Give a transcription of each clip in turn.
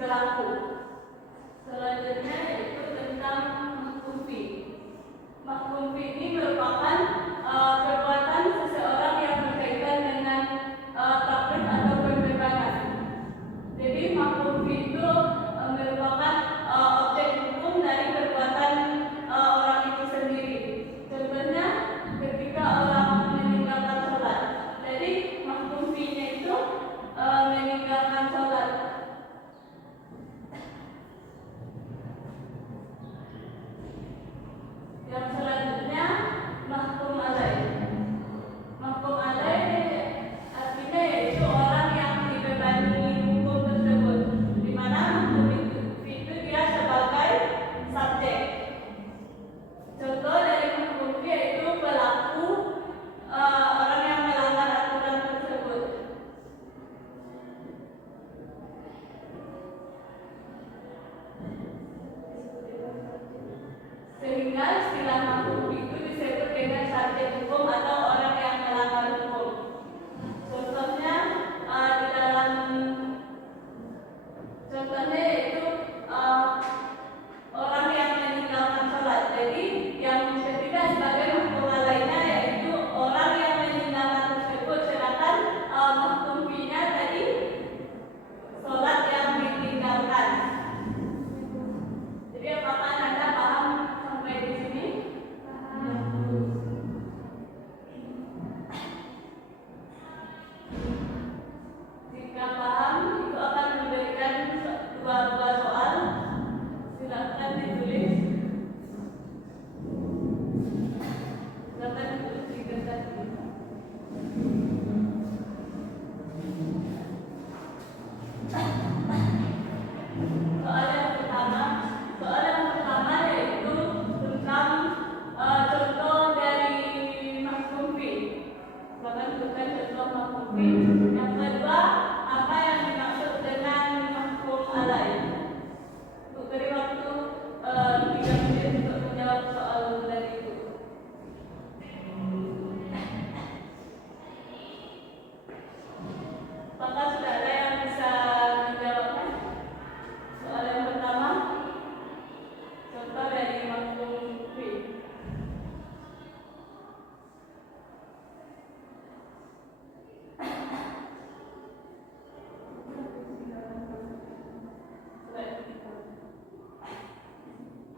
berlaku. Selanjutnya yaitu tentang mahkum fi. Mahkum fi ini merupakan perbuatan seseorang yang berkaitan dengan taklif atau pembebanan. Jadi mahkum fi itu merupakan objek hukum dari perbuatan orang itu sendiri. Contohnya ketika orang meninggalkan sholat. Jadi mahkum fi-nya itu meninggalkan sholat. Yang selanjutnya mahkum alaih. Mahkum alaih artinya yaitu orang yang dibebani hukum tersebut, di mana mahkum itu dia sebagai subjek. Contoh dari mahkum yaitu pelaku orang yang melanggar aturan tersebut. Sehingga istilah mahkum itu disebut dengan subjek hukum atau orang yang melanggar hukum. Contohnya yaitu orang yang meninggalkan sholat. Jadi yang ketiga sebagai mahkum alaihnya yaitu orang yang meninggalkan tersebut, sedangkan mahkum fi-nya tadi sholat yang ditinggalkan. Jadi apakah Anda paham sampai di sini? Jika paham, itu akan memberikan dua soal. Silakan ditulis. Silakan ditulis di kertas ini. Soal yang pertama yaitu tentang contoh dari mahkum fi. Silakan tuliskan contoh mahkum fi. Yang kedua, apa yang dimaksud dengan mahkum alaih? Untuk beri waktu 3 menit untuk menjawab soal dari itu. Apakah sudah ada yang bisa menjawabnya? Soal yang pertama, contoh dari mahkum fi.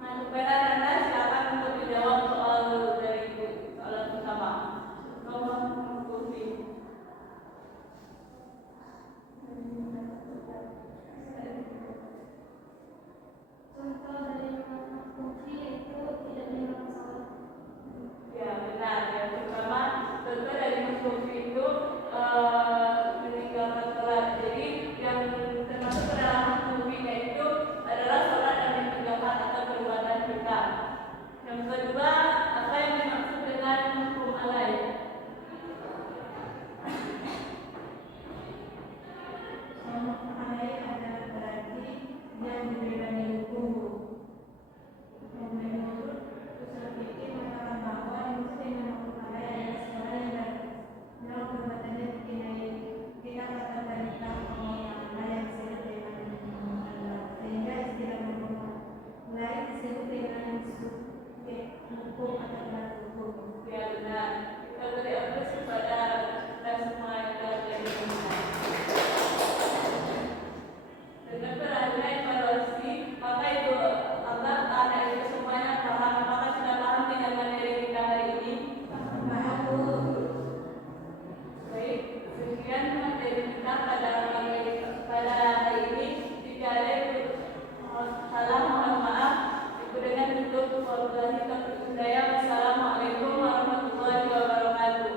Untuk peran Anda silakan untuk menjawab soal dari itu. Soal yang pertama, contoh mahkum fi. Contoh dari mahkum fi itu tidak meninggalkan sholat. Ya benar. Yang pertama, contoh dari mahkum fi itu meninggalkan sholat. Jadi yang termasuk ke dalam mahkum fi-nya itu adalah sholat yang ditinggalkan atau perbuatan kita. Yang kedua, apa yang dimaksud dengan mahkum alaih? Mahkum alaih adalah berarti yang dibebani hukum. Dan menurut usul fikih mengatakan bahwa yang dimaksud dengan mahkum alaih adalah seorang yang dalam perbuatannya kita katakan tentang Allah yang disebut dengan Allah. Sehingga istilah mahkum alaih disebut dengan subjek hukum atau pelaku hukum. Ya benar. Kita beri apresiasi kepada kita semua yang telah belajar. Dengan berada evaluasi, maka itu anak itu semuanya paham. Apakah sudah paham dengan materi kita hari ini? Paham Bu? Baik, sekian materi kita pada hari ini. Jika ada yang salah, mohon maaf. Itu dengan tutup. Wassalamualaikum warahmatullahi wabarakatuh.